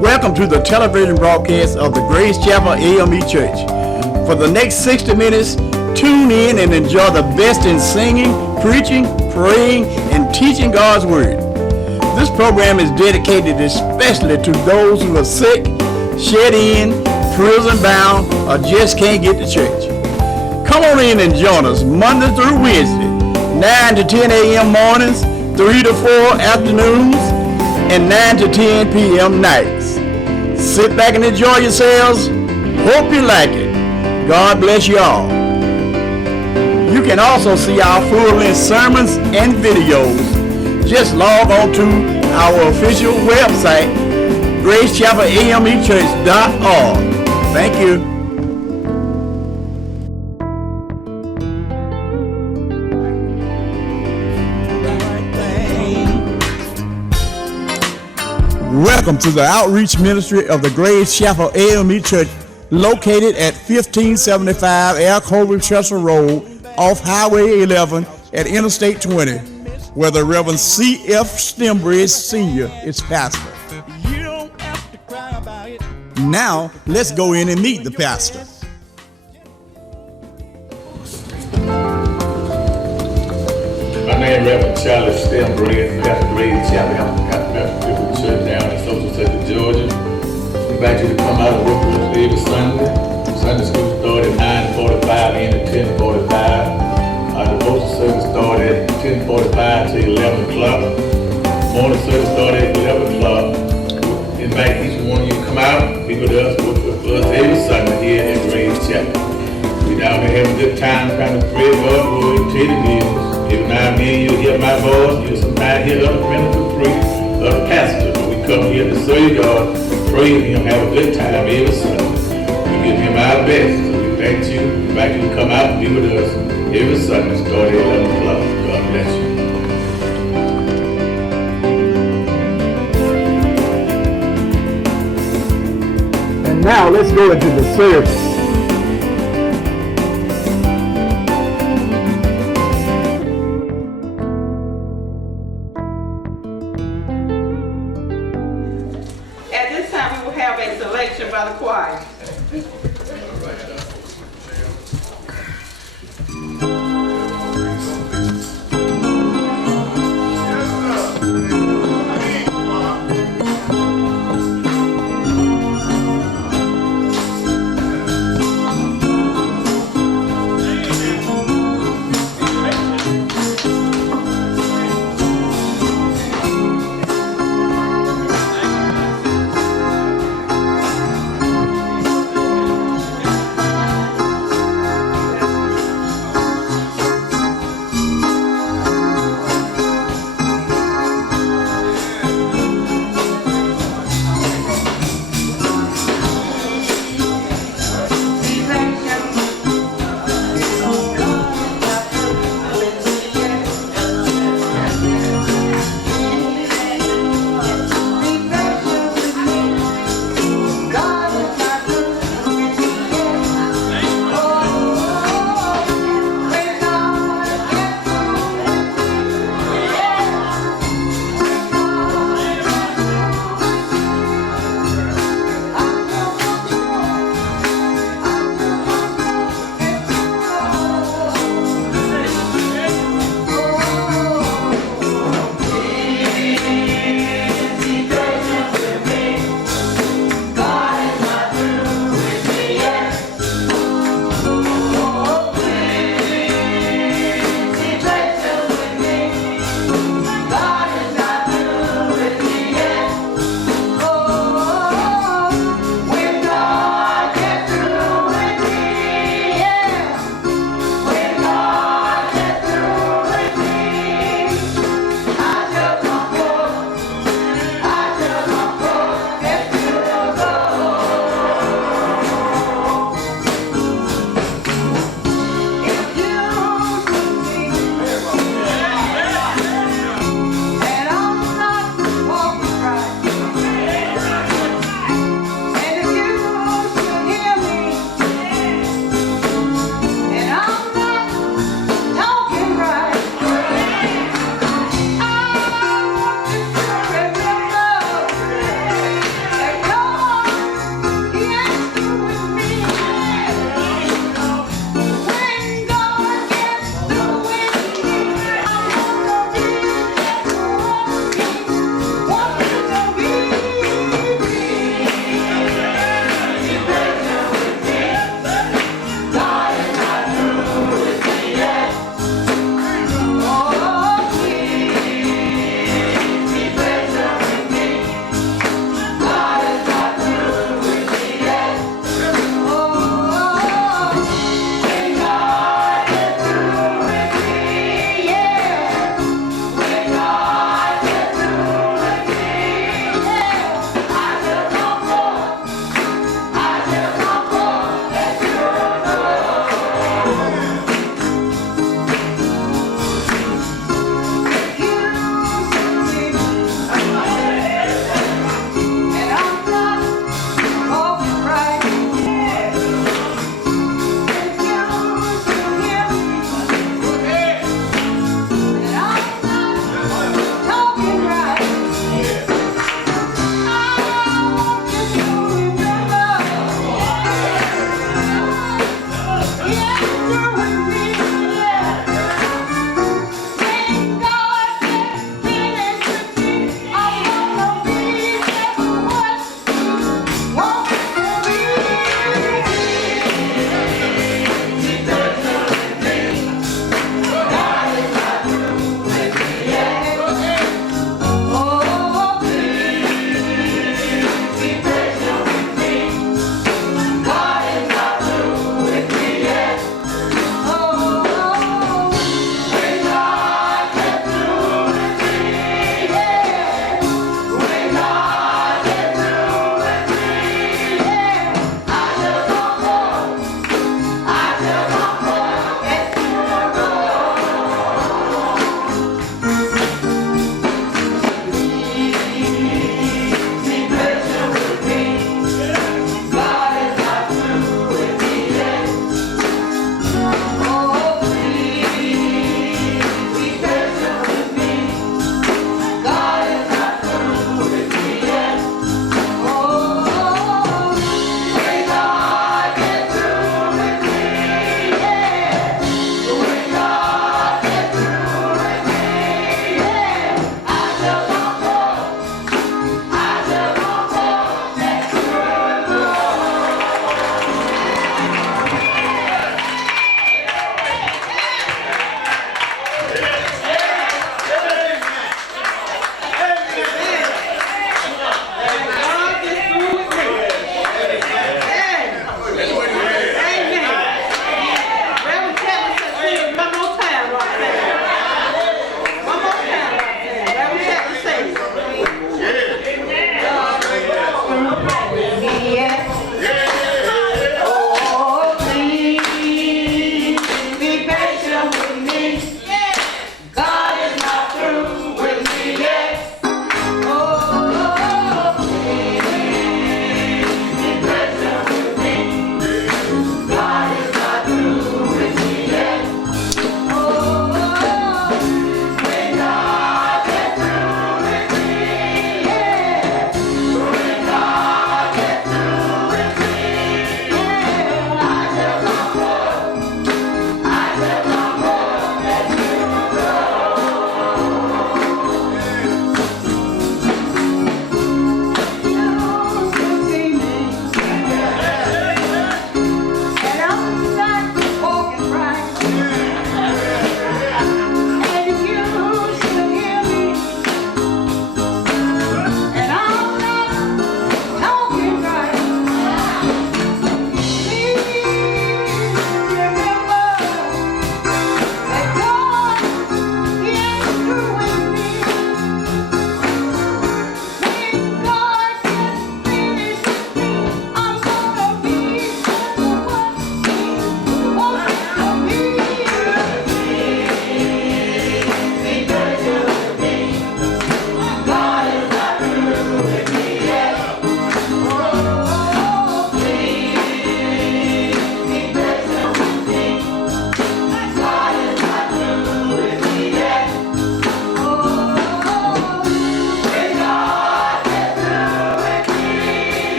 Welcome to the television broadcast of the Grace Chapel AME Church. For the next 60 minutes, tune in and enjoy the best in singing, preaching, praying, and teaching God's Word. This program is dedicated especially to those who are sick, shut in, prison bound, or just can't get to church. Come on in and join us Monday through Wednesday, 9 to 10 a.m. mornings, 3 to 4 afternoons, and 9 to 10 p.m. nights. Sit back and enjoy yourselves. Hope you like it. God bless you all. You can also see our full-length sermons and videos. Just log on to our official website, gracechapelAMEchurch.org. Thank you. Welcome to the outreach ministry of the Grace Chapel AME Church, located at 1575 Air Colby Chester Road, off Highway 11 at Interstate 20, where the Rev. C.F.Stembridge Sr. is pastor. Now, let's go in and meet the pastor. My name is Rev.Stembridge, pastor Grace Chapel. Church down in Social Sector, Georgia. We invite you to come out and work with us every Sunday. Sunday school started at 9:45 and at 10:45. Our devotion service started at 10:45 to 11 o'clock. Morning service started at 11 o'clock. We invite each one of you to come out, be with us, work with us every Sunday here at Grace Chapel. We down there having a good time trying to pray God's word and tell the news. Every now and then you'll hear my voice, you'll sometimes hear other ministers preach. The pastor, we come here to serve God, praise Him, have a good time every Sunday. We give Him our best. So we thank you, invite you to come out and be with us every Sunday, starting at 11 o'clock. God bless you. And now let's go into the service. By the choir.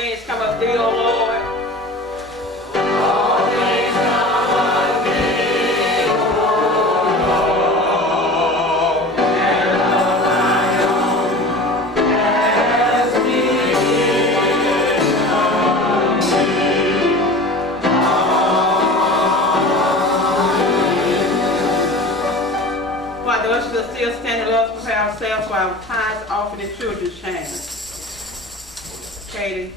things come of thee, O Lord. While the ushers are still standing, let us prepare ourselves for our tithes offered in children's hands. Katie.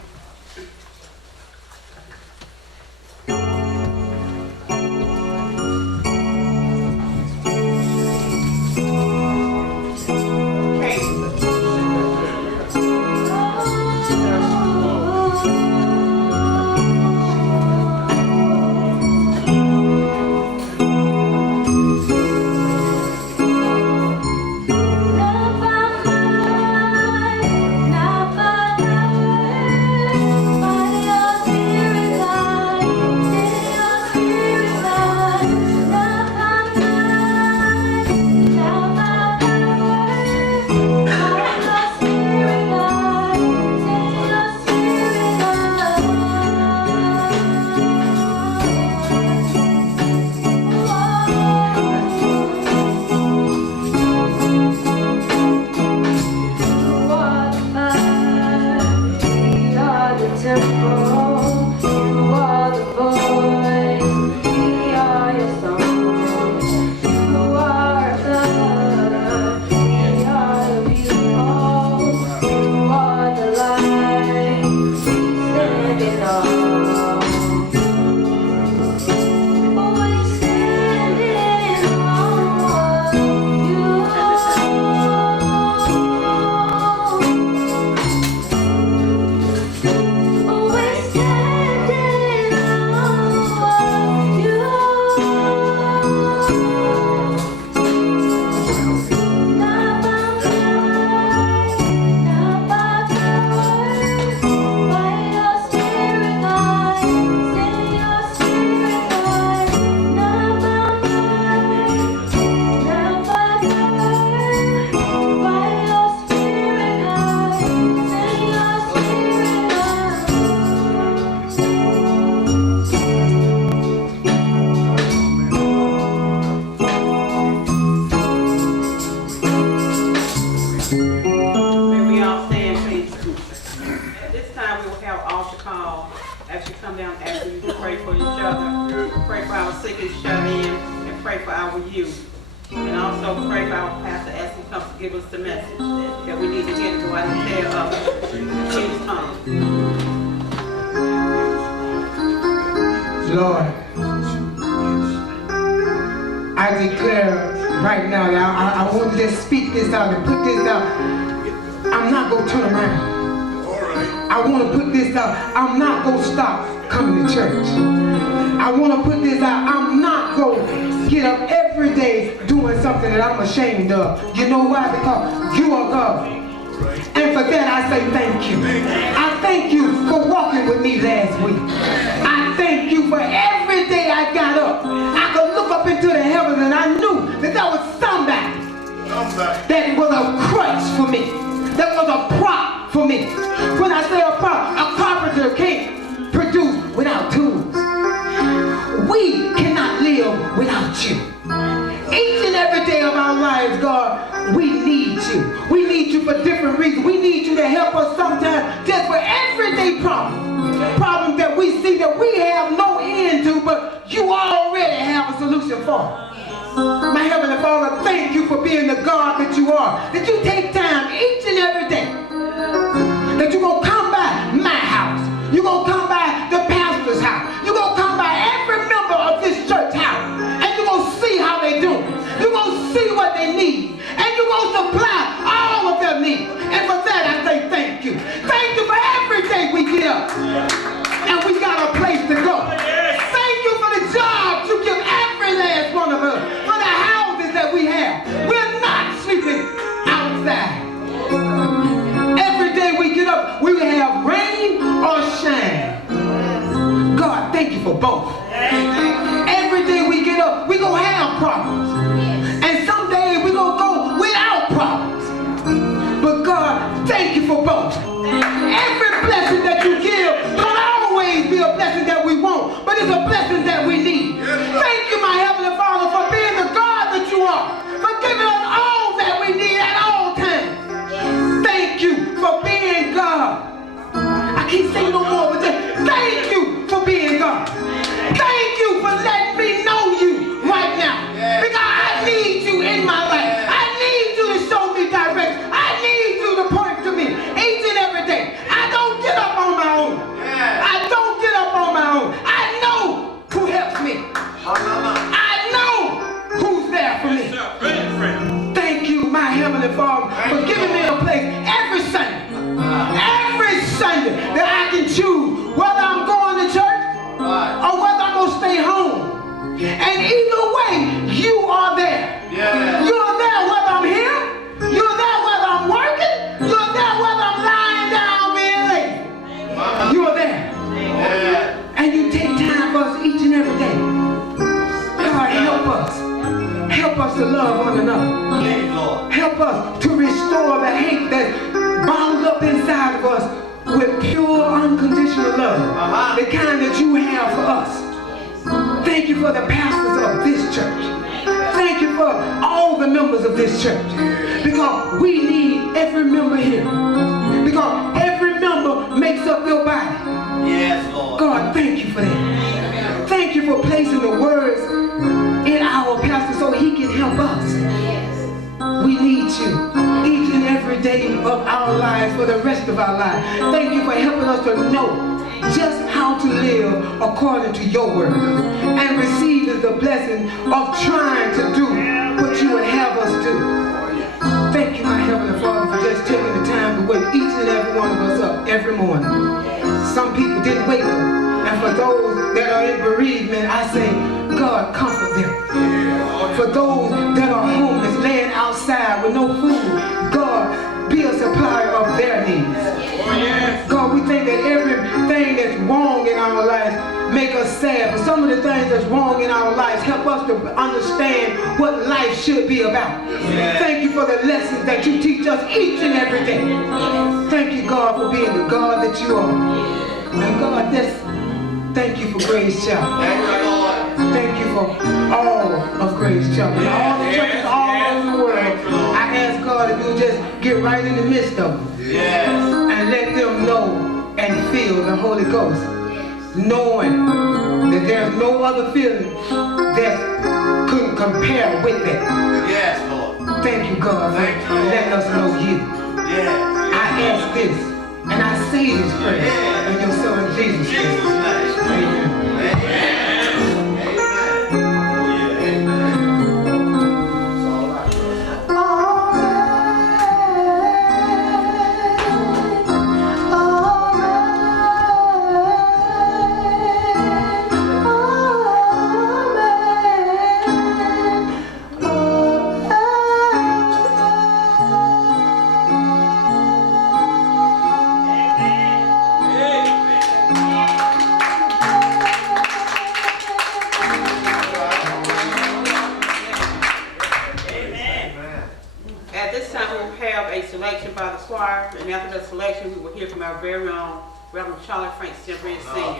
Lord, I declare right now, I want to just speak this out and put this out. I'm not going to turn around. I want to put this out. I'm not going to stop coming to church. I want to put this out. I'm not going to get up every day doing something that I'm ashamed of. You know why? Because you are God. And for that I say thank you. I thank you for walking with me last week. I thank you for every day I got up. I could look up into the heavens and I knew that there was somebody that was a crutch for me. That was a prop for me. When I say a prop, a carpenter can't produce without tools. We cannot live without you. Each and every day of our lives, God, we need you. We need you for different reasons. We need you to help us sometimes just for everyday problems. Problems that we see that we have no end to, but you already have a solution for. My Heavenly Father, thank you for being the God that you are. That you take time each and every day. That you're going to come by my house. You're going to come by the pastor's house. You're going to come by every member of this church house. And you're going to see how they do. You're going to see what they need. And you're going to supply all of their needs. And for that I say thank you. Thank you for every day we get up. And we got a place to go. Thank you for the jobs you give every last one of us. For the houses that we have. We're not sleeping outside. Every day we get up, we will have rain or shine. God, thank you for both. Every day we get up, we're going to have problems. And some days we're going to go without problems. But God, thank you for both. Every blessing that you give restore the hate that's bound up inside of us with pure, unconditional love. The kind that you have for us. Thank you for the pastors of this church. Thank you for all the members of this church. Because we need every member here. Because every member makes up your body. Yes, Lord. God, thank you for that. Thank you for placing the words in our pastor so he can help us. We need you each and every day of our lives for the rest of our lives. Thank you for helping us to know just how to live according to your word and receiving the blessing of trying to do what you would have us do. Thank you, my Heavenly Father, for just taking the time to wake each and every one of us up every morning. Some people didn't wake up, and for those that are in bereavement, I say, God, comfort them. For those that are homeless, laying outside with no food, God, be a supplier of their needs. God, we think that everything that's wrong in our lives make us sad, but some of the things that's wrong in our lives help us to understand what life should be about. Thank you for the lessons that you teach us each and every day. Thank you, God, for being the God that you are. And God, thank you for Grace Chapel. Thank you for all of Grace Chapel. And all the churches all over the world. I ask God if you'll just get right in the midst of them. And let them know and feel the Holy Ghost. Knowing that there's no other feeling that couldn't compare with that. Yes, Lord. Thank you, God, for letting us know you. I ask this, and I say this prayer in your Son Jesus' name. Amen. And after the selection, we will hear from our very own Rev.Stembridge Sr.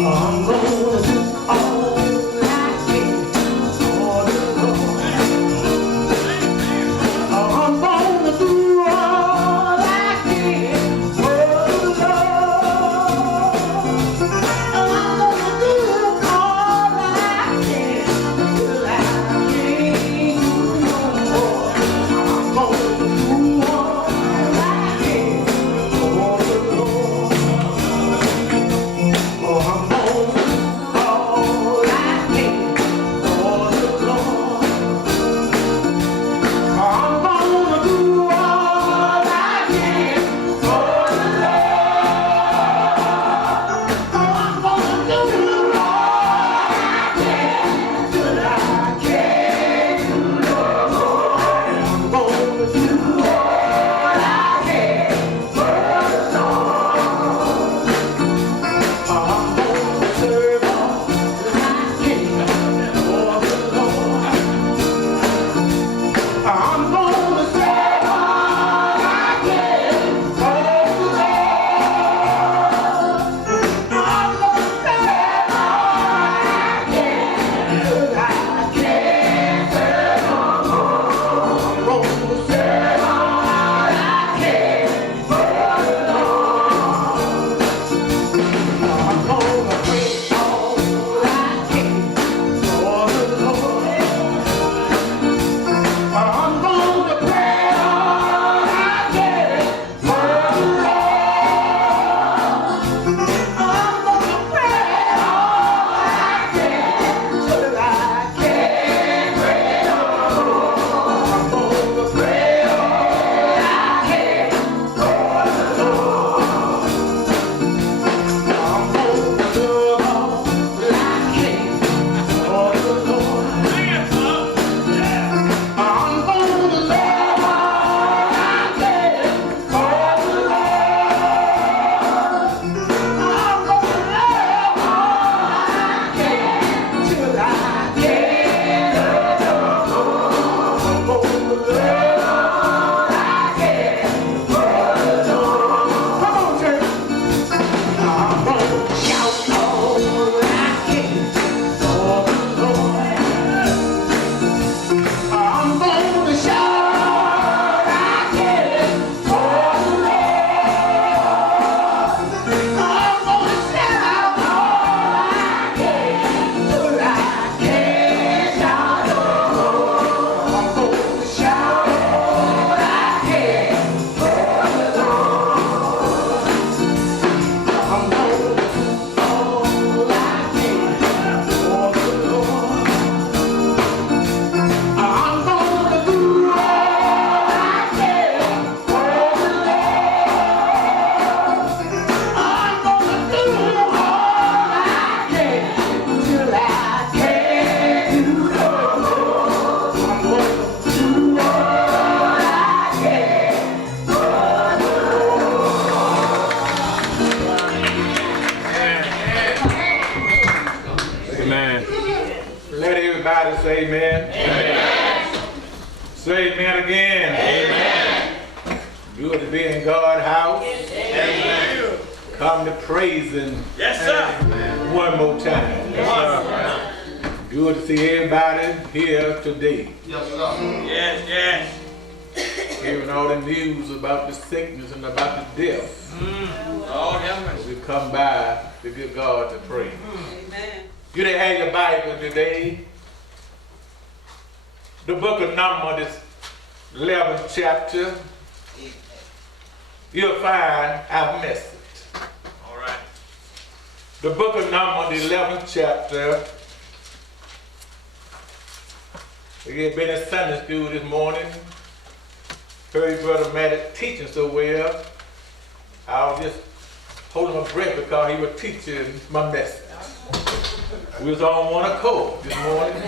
I'm gonna do amen again. Amen. Good to be in God's house. Amen. Come to praise Him. Yes, sir. One more time. Yes, sir. Good to see everybody here today. Yes, sir. Yes, yes. Hearing all the news about the sickness and about the death. Lord have mercy. We come by to give God the praise. Amen. You didn't have your Bible today. The book of Numbers, this 11th chapter, you'll find our message. All right. The book of Numbers, the 11th chapter. We had been in Sunday school this morning. Heard Brother Matt teaching so well. I was just holding my breath because he was teaching my message. We was on one accord this morning.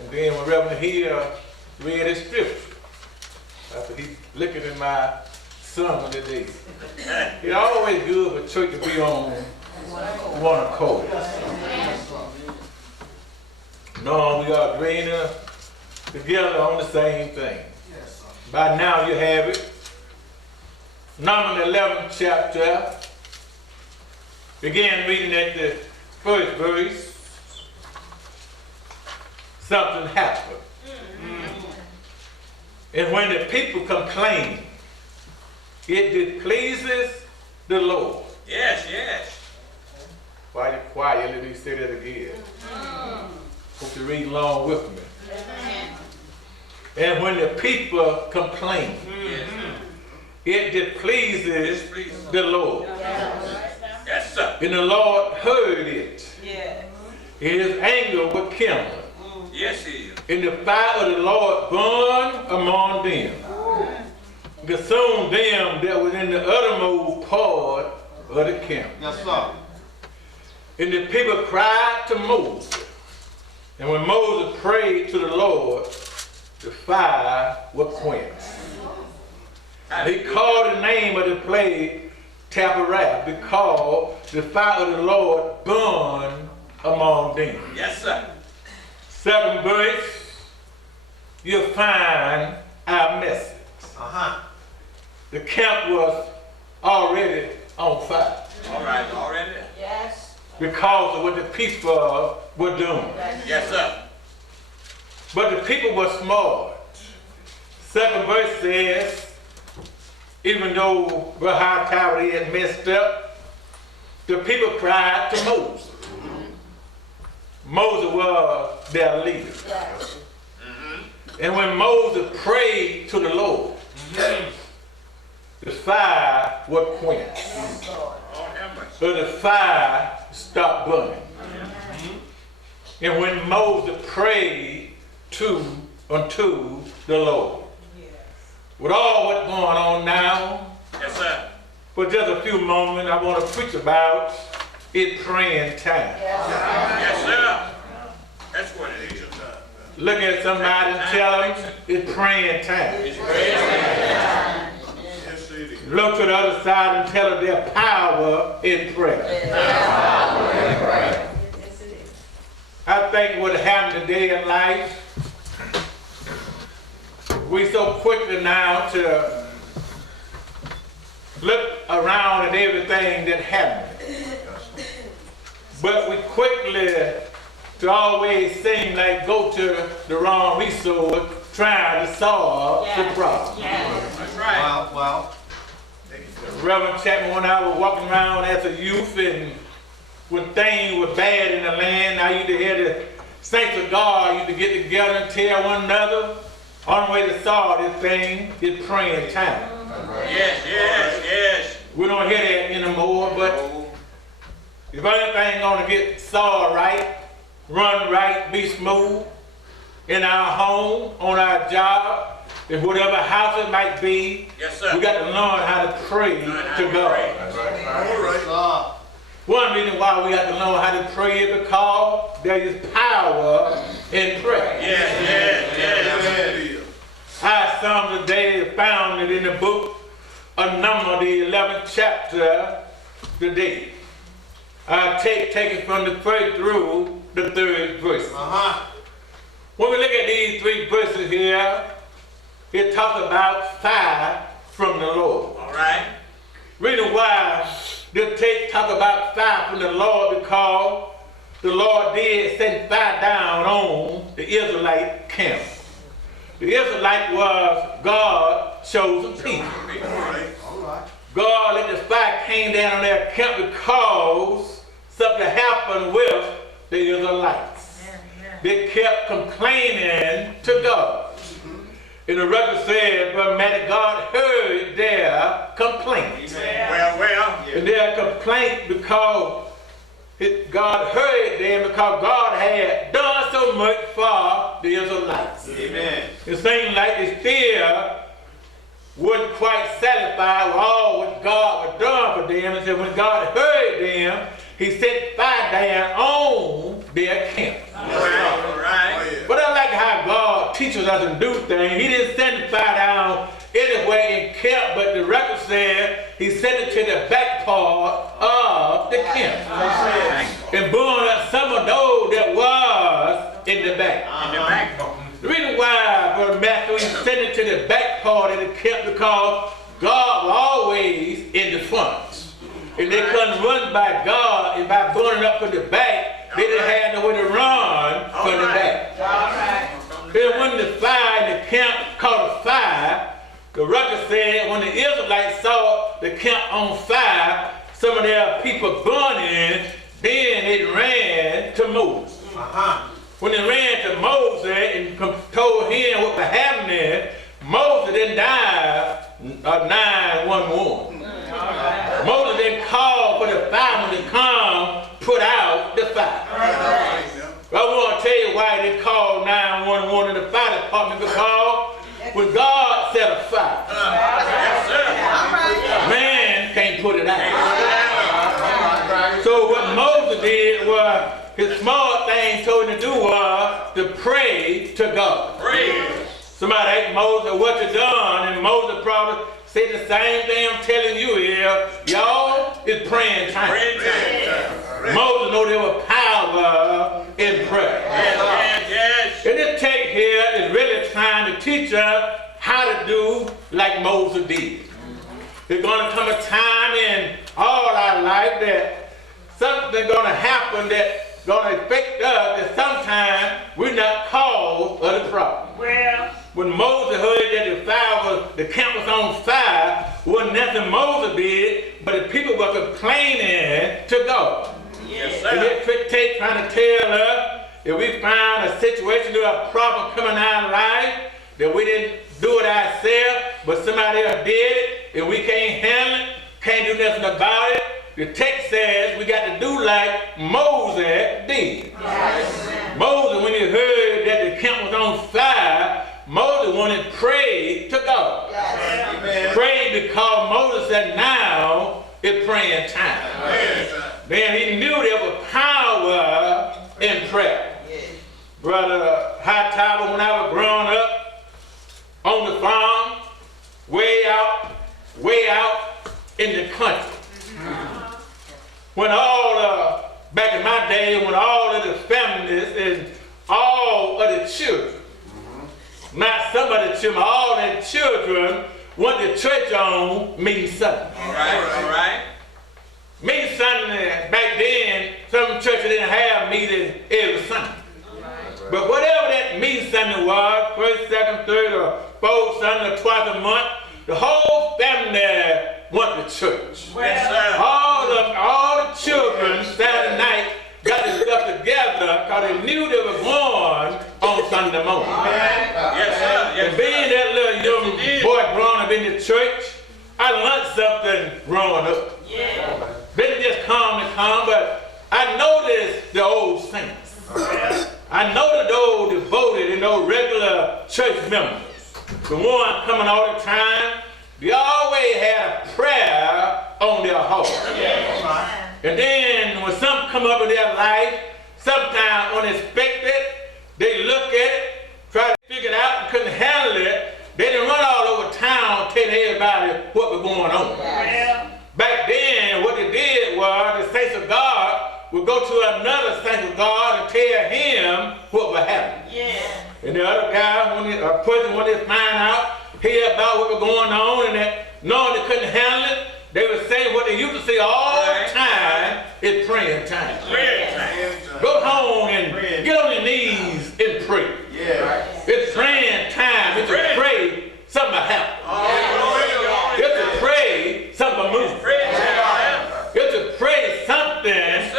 And then when Reverend Hill read his scripture, after he looking at my sermon today, it's always good for church to be on one accord. No, we are agreeing together on the same thing. By now you have it. Numbers 11th chapter. Begin reading at the first verse. Something happened. And when the people complained, it displeases the Lord. Yes, yes. Why you quiet? Let me say that again. Hope you read along with me. And when the people complain, it displeases the Lord. Yes, sir. And the Lord heard it. Yes. His anger was kindled. Yes, he is. And the fire of the Lord burned among them, consumed them that was in the uttermost part of the camp. Yes, sir. And the people cried to Moses. And when Moses prayed to the Lord, the fire was quenched. He called the name of the place Taberah, because the fire of the Lord burned among them. Yes, sir. 7th verse, you'll find our message. The camp was already on fire. All right, already. Yes. Because of what the people were doing. Yes, sir. But the people were smart. 2nd verse says, even though Brother Tower had messed up, the people cried to Moses. Moses was their leader. And when Moses prayed to the Lord, the fire was quenched. So the fire stopped burning. And when Moses prayed unto the Lord, with all what's going on now, Yes, sir. for just a few moments, I want to preach about it praying time. Yes, sir. That's what it is. Look at somebody and tell them it's praying time. It's praise. Yes, it is. Look to the other side and tell them their power in prayer. I think what happened today in life, we so quickly now to look around at everything that happened. But we quickly to always seem like go to the wrong resource trying to solve the problem. That's right. Well, Reverend Chapman, when I was walking around as a youth and when things were bad in the land, I used to hear the saints of God used to get together and tell one another, only way to solve this thing is praying time. Yes, yes, yes. We don't hear that anymore, but if anything gonna get solved right, run right, be smooth, in our home, on our job, in whatever house it might be, Yes, sir. we got to learn how to pray to God. All right. One reason why we have to learn how to pray is because there is power in prayer. Yes, yes, yes. Our psalm today is found in the book of Numbers, the 11th chapter today. I take it from the first through the 3rd verse. When we look at these three verses here, it talks about fire from the Lord. All right. Reason why this text talk about fire from the Lord, because the Lord did send fire down on the Israelite camp. The Israelite was God's chosen people. God let the fire came down on their camp because something happened with the Israelites. They kept complaining to God. And the record said, but man, God heard their complaint. Well. And their complaint because God heard them because God had done so much for the Israelites. Amen. It seemed like they still wasn't quite satisfied with all what God was doing for them. And so when God heard them, he sent fire down on their camp. All right. But I like how God teaches us to do things. He didn't send the fire down anywhere in camp, but the record said he sent it to the back part of the camp. And burned up some of those that was in the back. In the back part. The reason why, Brother Matthew, he sent it to the back part of the camp because God was always in the front. And they couldn't run by God, and by burning up from the back, they didn't have nowhere to run from the back. Then when the fire in the camp caught a fire, the record said when the Israelites saw the camp on fire, some of their people burning, then they ran to Moses. When they ran to Moses and told him what was happening, Moses then died 911. Moses then called for the firemen to come put out the fire. I want to tell you why they called 911 in the fire department, because when God set a fire, man can't put it out. So what Moses did was, his small thing told him to do was to pray to God. Somebody asked Moses what you done, and Moses probably said the same thing I'm telling you here. Y'all, it's praying time. Moses knew there was power in prayer. And this text here is really trying to teach us how to do like Moses did. There's going to come a time in all our life that something's going to happen that's going to affect us, that sometimes we're not called of the problem. Well, when Moses heard that the camp was on fire, wasn't nothing Moses did, but the people were complaining to God. Yes, And this text trying to tell us if we find a situation or a problem coming in our life, that we didn't do it ourselves, but somebody else did it, and we can't handle it, can't do nothing about it. The text says we got to do like Moses did. Yes. Moses, when he heard that the camp was on fire, Moses wanted to pray to God. Yes. Pray because Moses said, now it's praying time. Yes. Then he knew there was power in prayer. Yes. Brother Hightower, when I was growing up on the farm, way out in the country. When back in my day, when all of the families and all of the children, not some of the children, all the children went to church on meeting Sunday. All right. Meeting Sunday, back then, some churches didn't have meetings every Sunday. But whatever that meeting Sunday was, first, second, third, or fourth Sunday, or twice a month, the whole family went to church. Yes, sir. All the children Saturday night got their stuff together because they knew they were going on Sunday morning. Yes, sir. And being that little young boy growing up in the church, I learned something growing up. yeah. Didn't just come, but I noticed the old saints. I noticed those devoted and those regular church members. The ones coming all the time, they always had a prayer on their heart. And then when something come up in their life, sometimes unexpected, they look at it, try to figure it out, and couldn't handle it. They didn't run all over town telling everybody what was going on. Well, Back then, what they did was the saints of God would go to another saint of God and tell him what would happen. And the other guy, when they find out, hear about what was going on, and that knowing they couldn't handle it, they would say what they used to say all the time, it's praying time. Go home and get on your knees and pray. It's praying time. It's to pray something will happen. It's to pray something will move. It's to pray something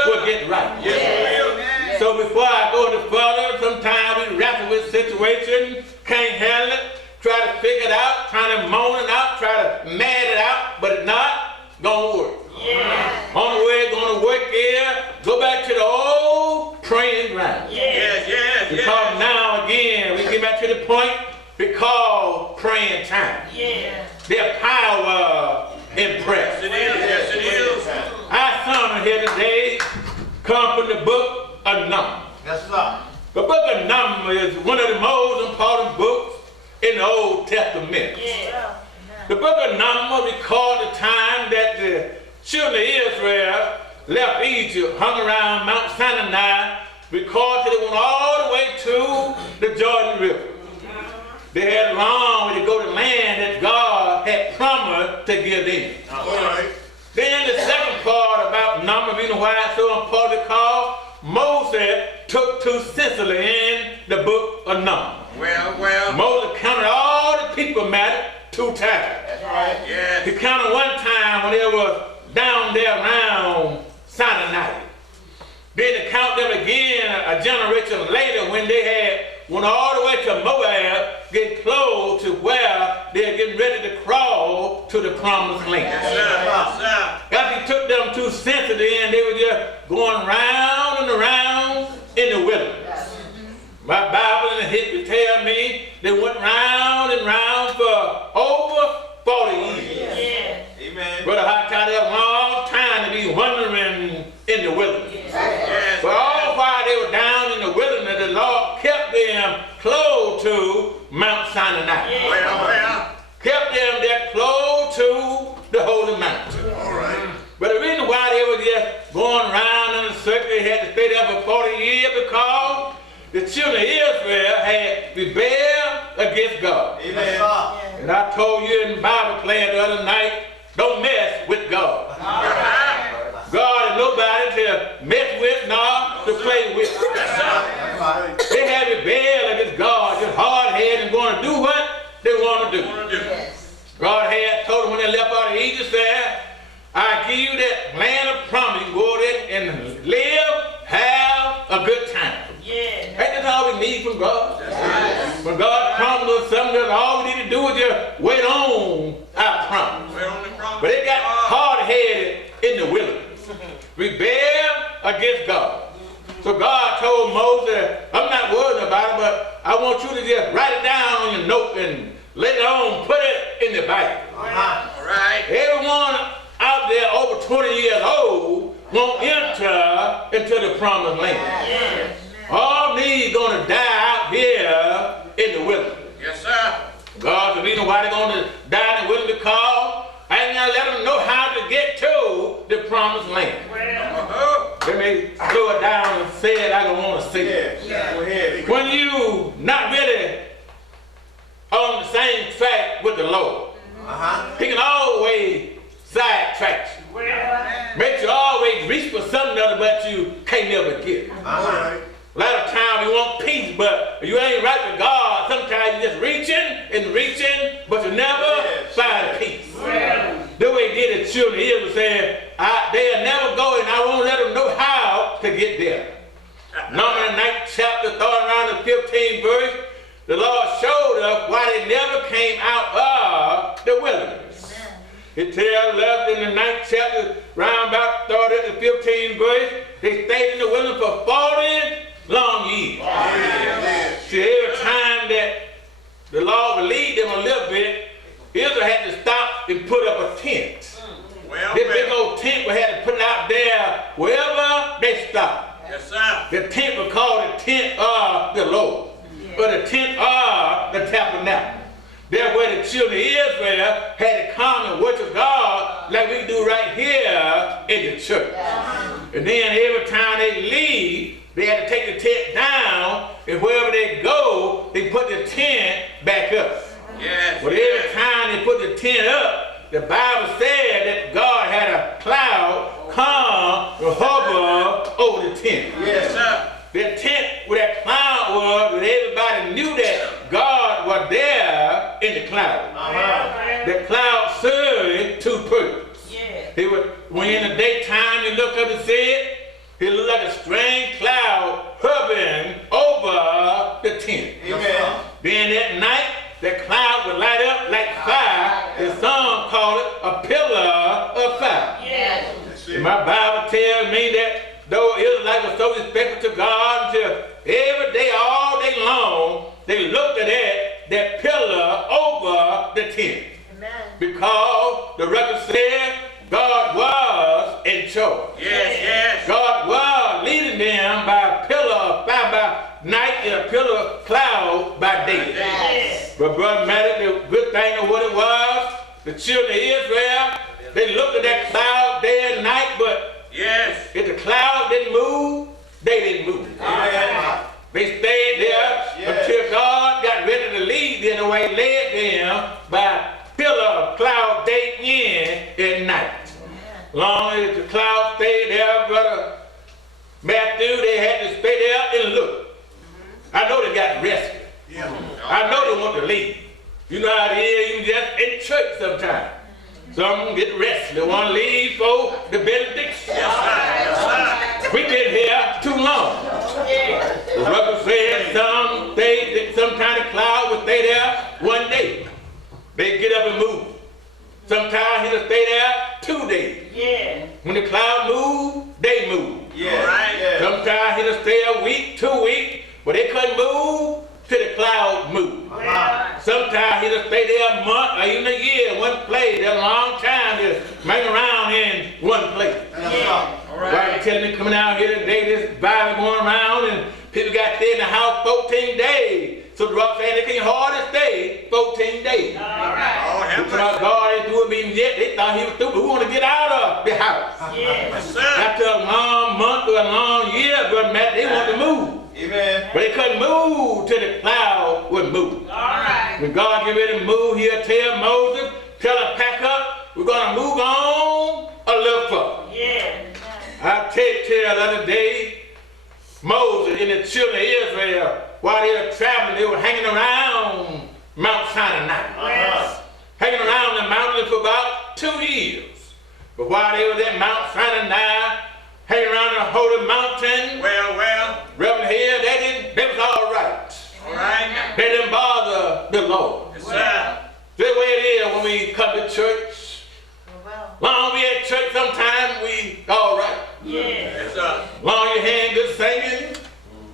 will get right. So before I go any further, sometimes we wrestle with situations, can't handle it, try to figure it out, trying to moan it out, try to mad it out, but it's not gonna work. Only way it's gonna work is go back to the old praying ground. Because now again, we get back to the point we call praying time. There's power in prayer. Yes, it is. Our sermon here today comes from the book of Numbers. The book of Numbers is one of the most important books in the Old Testament. The book of Numbers records the time that the children of Israel left Egypt, hung around Mount Sinai, recorded that they went all the way to the Jordan River. They had a long way to go to land that God had promised to give them. Then the second part about Numbers, you know why it's so important, because Moses took to Sicily in the book of Numbers. Moses counted all the people mattered 2 times. He counted one time when they were down there around Sinai. Then he counted them again a generation later when they had went all the way to Moab, get close to where they're getting ready to crawl to the promised land. After he took them to Sicily, and they were just going round and around in the wilderness. My Bible and the history tell me they went round and round for over 40 years. Brother Hakkad, a long time to be wandering in the wilderness. But all while they were down in the wilderness, the Lord kept them close to Mount Sinai. Kept them there close to the holy mountain. But the reason why they were just going around in a circle, they had to stay there for 40 years because the children of Israel had rebelled against God. And I told you in the Bible class the other night, don't mess with God. God is nobody to mess with nor to play with. They have rebelled against God, just hard-headed and going to do what they want to do. God had told them when they left out of Egypt, said, I give you that land of promise. You go there and live, have a good time. Ain't that all we need from God? When God promised us something, that all we need to do is just wait on our promise. But they got hard-headed in the wilderness. Rebel against God. So God told Moses, I'm not worried about it, but I want you to just write it down on your note and later on put it in the Bible. Everyone out there over 20 years old won't enter into the promised land. All these going to die out here in the wilderness. God's the reason why they're going to die in the wilderness, because I ain't going to let them know how to get to the promised land. Let me slow it down and say it like I want to say it. When you not really on the same track with the Lord, He can always sidetrack you. Make you always reach for something other, but you can't never get it. A lot of times you want peace, but you ain't right with God. Sometimes you're just reaching, but you never find peace. The way he did the children of Israel, said, they'll never go, and I won't let them know how to get there. Number the 9th chapter, starting around the 15th verse, the Lord showed us why they never came out of the wilderness. It tells us in the 9th chapter, round about started at the 15th verse, they stayed in the wilderness for 40 long years. See, every time that the Lord would lead them a little bit, Israel had to stop and put up a tent. This big old tent we had to put it out there wherever they stopped. The tent was called the tent of the Lord, or the tent of the tabernacle. That's where the children of Israel had to come and worship God like we do right here in the church. And then every time they leave, they had to take the tent down, and wherever they go, they put the tent back up. Yes. But every time they put the tent up, the Bible said that God had a cloud come and hover over the tent. Yes, sir. The tent where that cloud was, that everybody knew that God was there in the cloud. The cloud served two purposes. It was, when in the daytime you look up and see it, it looked like a strange cloud hovering over the tent. Amen. Then at night, the cloud would light up like fire, and some call it a pillar of fire. And my Bible tells me that though Israelites were so respectful to God until every day, all day long, they looked at that pillar over the tent. Because the record said God was in charge. Yes, yes. God was leading them by a pillar of fire by night and a pillar of cloud by day. Yes. But Brother Matty, the good thing of what it was, the children of Israel, they looked at that cloud day and night, but Yes. if the cloud didn't move, they didn't move. Amen. They stayed there until God got ready to lead them the way he led them by pillar of cloud day in and night. Long as the cloud stayed there, Brother Matthew, they had to stay there and look. I know they got rescued. I know they want to leave. You know how it is, you just in church sometimes. Some get restless, they want to leave for the benediction. We've been here too long. The record says some kind of cloud will stay there one day. They get up and move. Sometimes he'll stay there 2 days. When the cloud move, they move. Sometimes he'll stay a week, 2 weeks, but they couldn't move till the cloud moved. Sometimes he'll stay there a month or even a year, one place. That's a long time to hang around in one place. Right, telling me coming out here today, this Bible going around, and people got stayed in the house 14 days. So the rock saying they can hardly stay 14 days. Because God ain't through with me yet. They thought he was through, but we want to get out of the house. After a long month or a long year, Brother Matt, they want to move. Amen. But they couldn't move till the cloud would move. When God get ready to move, he'll tell Moses, tell her pack up, we're going to move on a little further. I take care the other day, Moses and the children of Israel, while they were traveling, they were hanging around Mount Sinai. Hanging around the mountain for about 2 years. But while they were at Mount Sinai, hanging around the holy mountain, Reverend here, they was all right. They didn't bother the Lord. That's the way it is when we come to church. Long we at church, sometimes we all right. Long your hand good singing,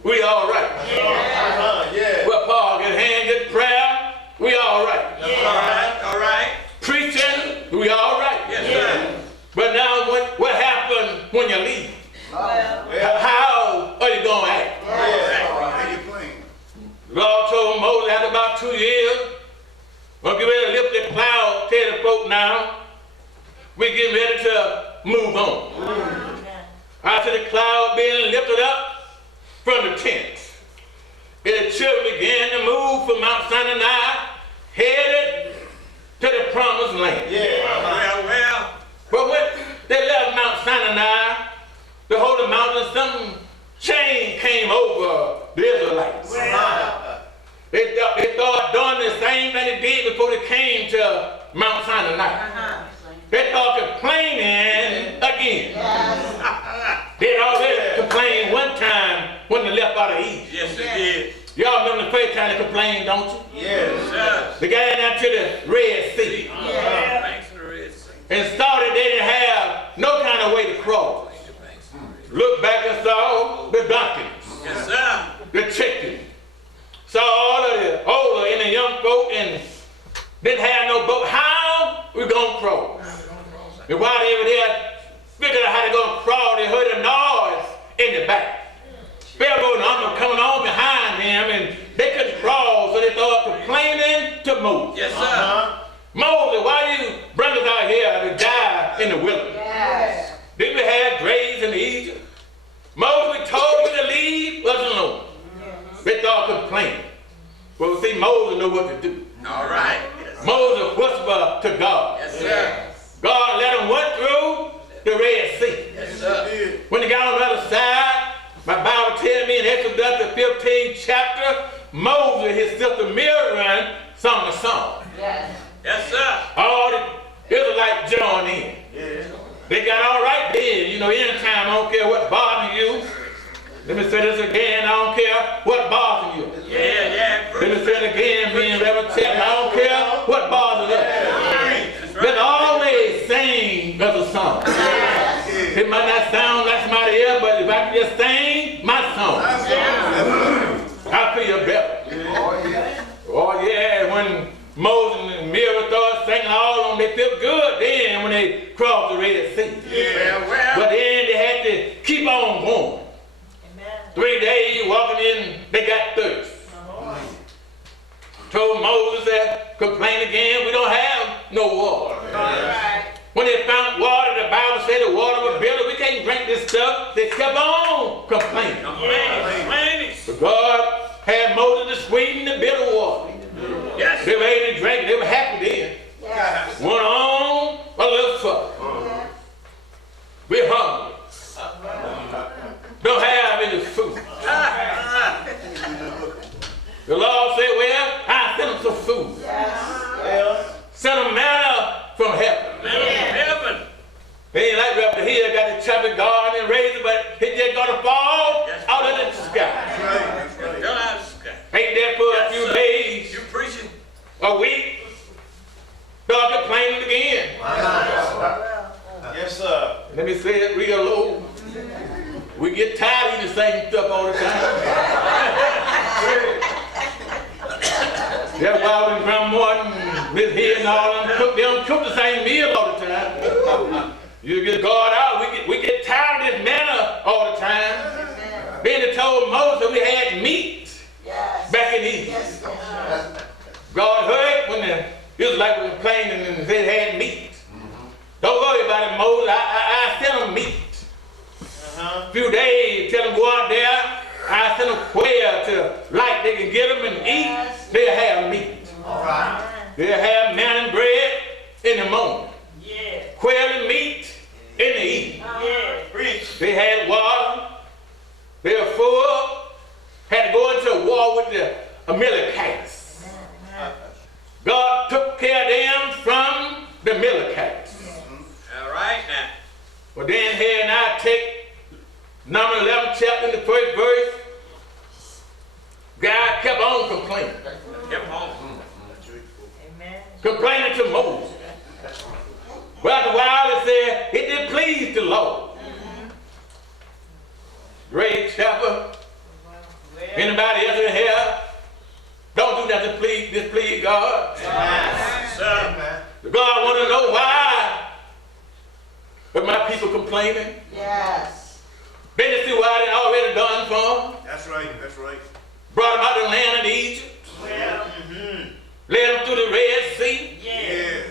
we all right. Well, Paul get hand good prayer, we all right. Preaching, we all right. But now what happened when you leave? How are you going to act? The Lord told Moses after about 2 years, we'll get ready to lift the cloud, tell the folk now, we're getting ready to move on. After the cloud being lifted up from the tent, and the children began to move from Mount Sinai, headed to the promised land. But when they left Mount Sinai, the holy mountain, some change came over the Israelites. They thought doing the same thing they did before they came to Mount Sinai. They thought complaining again. They already complained one time when they left out of Egypt. Yes, it did. Y'all remember the first time they complained, don't you? Yes. They got down to the Red Sea. Thanks to the Red Sea. And started, they didn't have no kind of way to cross. Looked back and saw the donkeys, Yes, sir. the chickens, saw all of the older and the young folk, and didn't have no boat. How we gonna cross? And while they were there, figured out how they gonna crawl, they heard a noise in the back. Pharaoh and Uncle coming on behind them, and they couldn't crawl, so they started complaining to Moses. Yes, in the wilderness. Yes. Then we had graves in Egypt. Moses told you to leave us alone. They started complaining. Well, see, Moses knew what to do. All right. Yes. Moses whispered to God. Yes, sir. God let him went through the Red Sea. Yes, sir. When they got on the other side, my Bible tells me in Exodus the 15th chapter, Moses and his sister Miriam sung a song. Yes. Yes, sir. All the Israelites joined in. Yes. They got all right then. You know, anytime, I don't care what bothers you. Let me say this again, I don't care what bothers you. Yeah. Let me say it again, me and Rev.Stembridge, I don't care what bothers us. That's Let's right. always sing as a song. It might not sound like somebody else, but if I can just sing my song, I feel better. Oh yeah, when Moses and Miriam started singing all of them, they felt good then when they crossed the Red Sea. Yeah, But then they had to keep on going. 3 days walking in, they got thirst. Told Moses that, complain again, we don't have no water. Right. When they found water, the Bible said the water was bitter. We can't drink this stuff. They kept on complaining. Complaining. But God had Moses to sweeten the bitter water. Yes. They were able to drink it. They were happy then. Yes. Went on a little further. We're hungry. Don't have any food. The Lord said, well, I sent them some food. Sent them manna from heaven. Heaven. They ain't like up the hill, got to chop it, garden and raise it, but it's just gonna fall out of the sky. Ain't there for a few days, You preaching? a week, start complaining again. Yes, sir. Let me say it real low. We get tired of eating the same stuff all the time. That's why when Grandma and Miss Hill and all of them cook, they don't cook the same meal all the time. You get God out, we get tired of this manna all the time. Then they told Moses we had meat back in Egypt. God heard when the Israelites were complaining and they had meat. Don't worry about it, Moses. I sent them meat. A few days, tell them go out there. I send them quail to light. They can get them and eat. They'll have meat. They'll have manna and bread in the morning. Quail and meat in the evening. They had water. They were full. Had to go into a war with the Amalekites. God took care of them from the Amalekites. All right now. But then here and I take number 11 chapter in the first verse. God kept on complaining. Kept on. Complaining to Moses. Well, after a while it said, it did please the Lord. Great chapter. Anybody else in here? Don't do nothing to displease God. Sir. God want to know why. But my people complaining. Been to see what they already done for them. That's right. That's right. Brought them out of the land of Egypt. Led them through the Red Sea. Yes.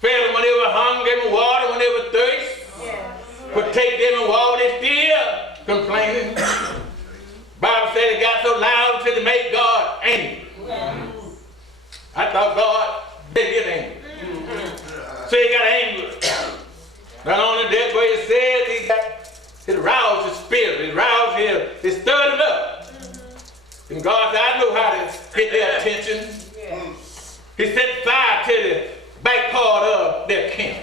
Fed them when they were hungry, gave them water when they were thirsty. Protect them in water, they still complaining. Bible said it got so loud until they made God angry. I thought God did get angry. So he got angry. Not only that, but he said it roused his spirit, it roused him, it stirred it up. And God said, I know how to get their attention. He set fire to the back part of their camp.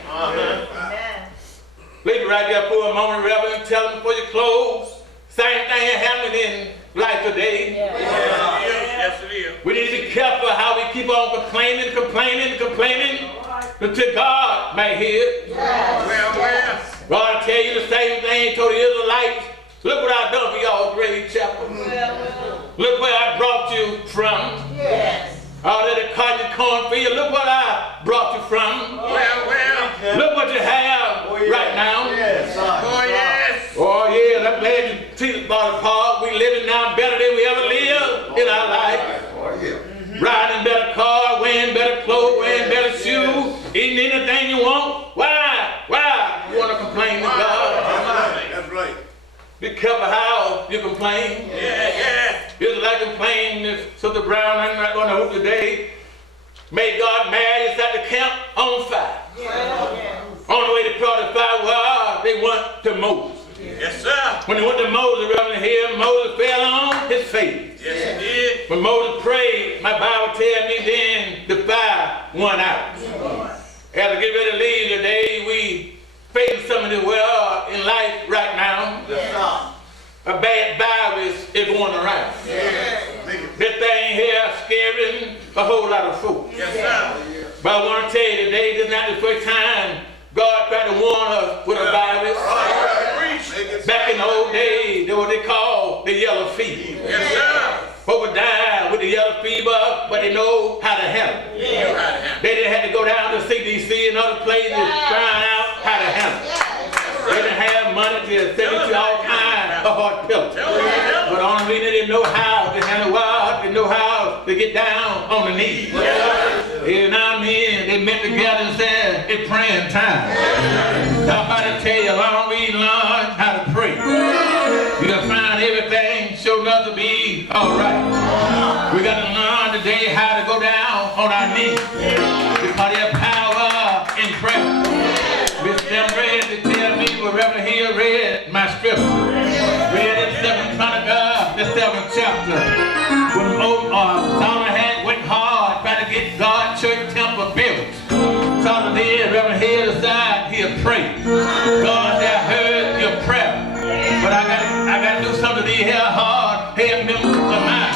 Leave it right there for a moment, Reverend, and tell them before you close. Same thing happening in life today. Yes, it is. We need to be careful how we keep on complaining until God may hear. Well. God will tell you the same thing he told the Israelites. Look what I've done for y'all, Great Chapel. Look where I brought you from. Out of the cotton cornfield, look what I brought you from. Well. Look what you have right now. Oh, yes. Oh yeah, I'm glad you treated Body Park. We living now better than we ever lived in our life. Riding better car, wearing better clothes, wearing better shoes, eating anything you want. Why? Be careful how you complain. It's like complaining if Sister Brown, I'm not going to hoop today. Made God mad, it's at the camp on fire. On the way to cross the fire, well, they went to Moses. Yes, sir. When they went to Moses around the hill, Moses fell on his face. Yes, he did. When Moses prayed, my Bible tells me then the fire went out. As I get ready to leave today, we facing some of the world in life right now. Yes, sir. A bad virus is going around. This thing here scaring a whole lot of folks. Yes, sir. But I want to tell you today, this is not the first time God tried to warn us with a virus. Back in the old days, there was what they called the yellow fever. Yes, sir. Folk would die with the yellow fever, but they know how to handle it. They didn't have to go down to CDC and other places trying out how to handle it. They didn't have money to send it to all kinds of hard pills. But only reason they didn't know how to handle wild, they know how to get down on the knees. Every now and then they met together and said, it's praying time. Somebody tell you, long we learn how to pray. You'll find everything showing up to be all right. We got to learn today how to go down on our knees. Because there's power in prayer. Rev.Stembridge to tell me what Reverend Hill read my scripture. Read in 2nd Chronicles, the 7th chapter. When Solomon had went hard trying to get God's church temple built. Solomon did, Reverend Hill decided he'll pray. God said, I heard your prayer. But I got to do something to these here hard head members of mine.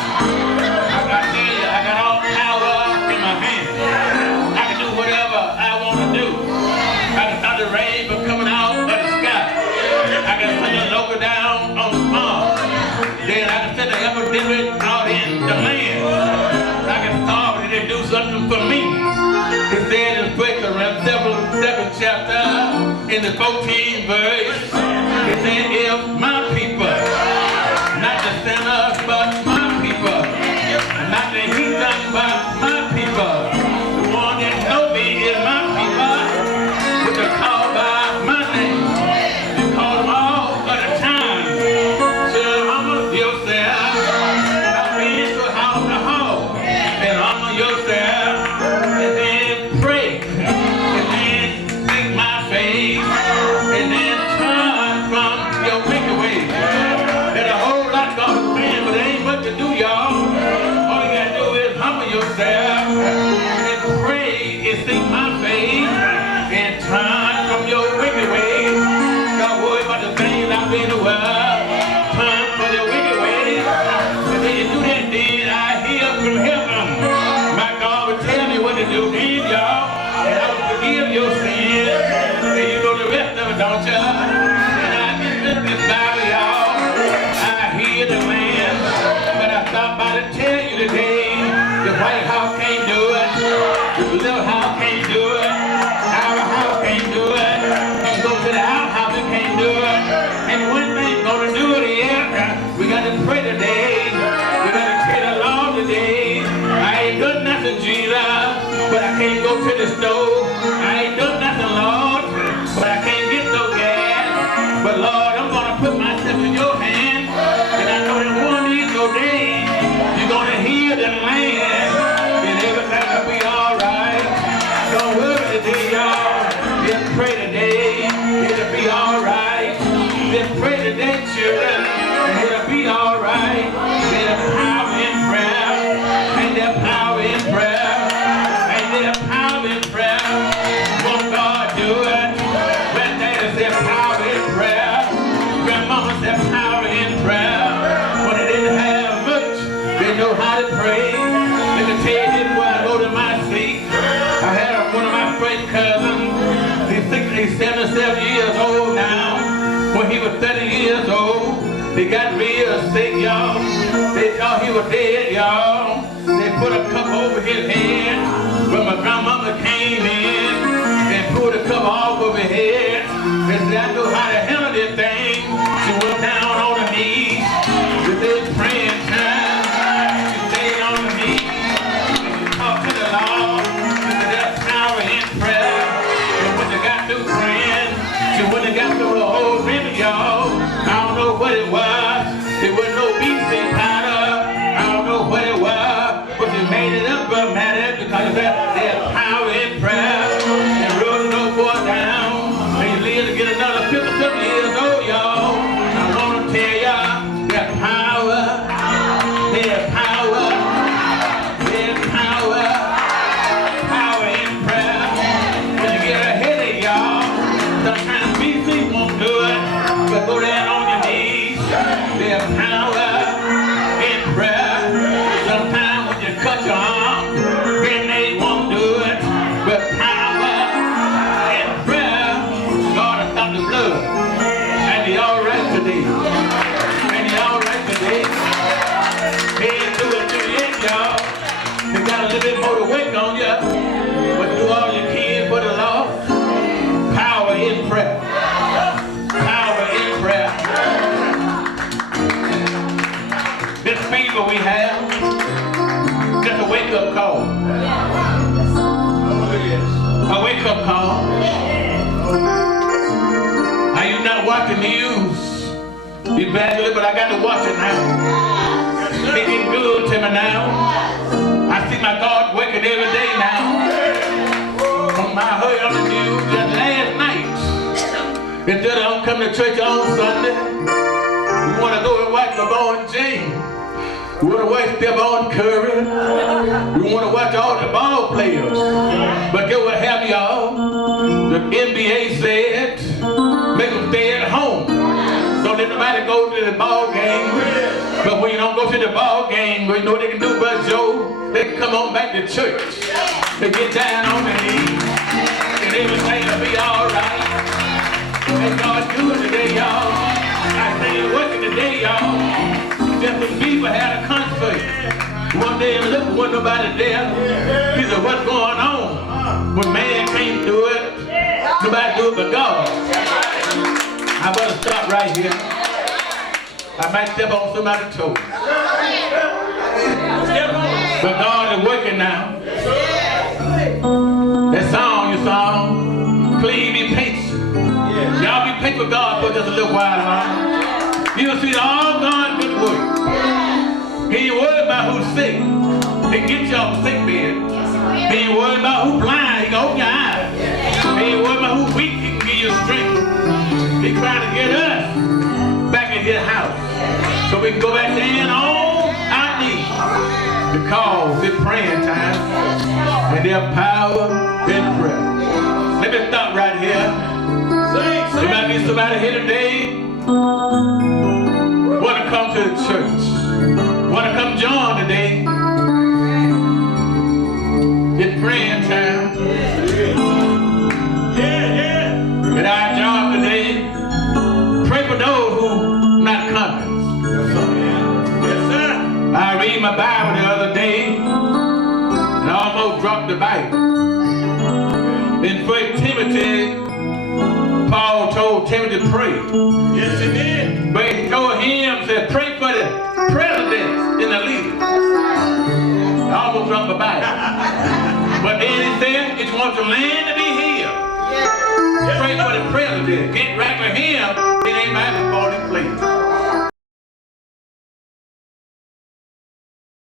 I got to tell you, I got all power in my hand. I can do whatever I want to do. I can stop the rain from coming out of the sky. I can send a local down on the farm. Then I can send an epidemic out in the land. I can start it and do something for me. He said in 2nd chapter, in the 14th verse, he said, if my people, not the sinners, but my people, not the heathen, but my people, the one that know me is my people, which are called by my name. You call them all at a time. So humble yourself, stop being so hard to hold, and humble yourself, and then pray, and then seek my face, and then turn from your wicked ways. There's a whole lot God's saying, but there ain't much to do, y'all. All you gotta do is humble yourself and pray and seek my face and turn from your wicked ways. Don't worry about the things out there in the world. Turn from your wicked ways. And when you do that, then I hear from heaven. My God will tell me what to do then, y'all. And I will forgive your sins. And you know the rest of it, don't you? And I dismiss this Bible, y'all. I hear the man. But I stopped by to tell you today, the White House can't do it. The Little House can't do it. Our house can't do it. You go to the outhouse, it can't do it. And one thing's gonna do it, yeah. We gotta pray today. We gotta pray the Lord today. I ain't done nothing, Jesus, but I can't go to the stove. I ain't done nothing, Lord, but I can't get no gas. But Lord, I'm gonna put myself in your hand, and I know that one of these days you're gonna heal the land, and everything will be all right. Don't worry today, y'all. Just pray today, it'll be all right. Just pray today, children, and it'll be all right. There's power in prayer, and there's power in prayer, and there's power in prayer. Won't God do it? Granddaddy said power in prayer. Grandmama said power in prayer. When they didn't have much, they know how to pray. Let me tell you this, when I go to my seat, I had one of my first cousins. He's 77 years old now. When he was 30 years old, he got real sick, y'all. They thought he was dead, y'all. They put a cup over his head. But my grandmama came in and pulled the cover off of his head. They said, I know how to handle this thing. She went down on her knees. She said, praying time. She stayed on her knees. She talked to the Lord. She said, there's power in prayer. But when they got through praying, she went and got through the whole river, y'all. I don't know what it A wake-up call. Are you not watching news? Evangelist, but I got to watch it now. It's getting good to me now. I see my God working every day now. On my heard on the news just last night. Instead of coming to church on Sunday, we want to go and watch LeBron James. We want to watch Stephon Curry. We want to watch all the ball players. But get what happened, y'all? The NBA said, make them stay at home. Don't let nobody go to the ball game. But when you don't go to the ball game, you know what they can do but Joe? They can come on back to church. They get down on their knees. And everything will be all right. And God do it today, y'all. I say it's working today, y'all. Just when people had a concert. One day and look, wasn't nobody there. He said, what's going on? When man can't do it, nobody do it but God. I better stop right here. I might step on somebody's toe. But God is working now. That song you song, please be patient. Y'all be patient with God for just a little while longer. You'll see all God's good work. He ain't worried about who's sick. He can get you off the sick bed. He ain't worried about who's blind. He can open your eyes. He ain't worried about who's weak. He can give you strength. He's trying to get us back in his house so we can go back down on our knees because it's praying time and there's power in prayer. Let me stop right here. There might be somebody here today want to come to the church, want to come join today. It's praying time. At our job today, pray for those who not coming. Yes, sir. I read my Bible the other day and I almost dropped the Bible. In 1 Timothy, Paul told Timothy to pray. Yes, he did. But he told him, said, pray for the presidents and the leaders. I almost dropped the Bible. But then he said, if you want your land to be healed, pray for the president. Get right with him. It ain't my 40 place.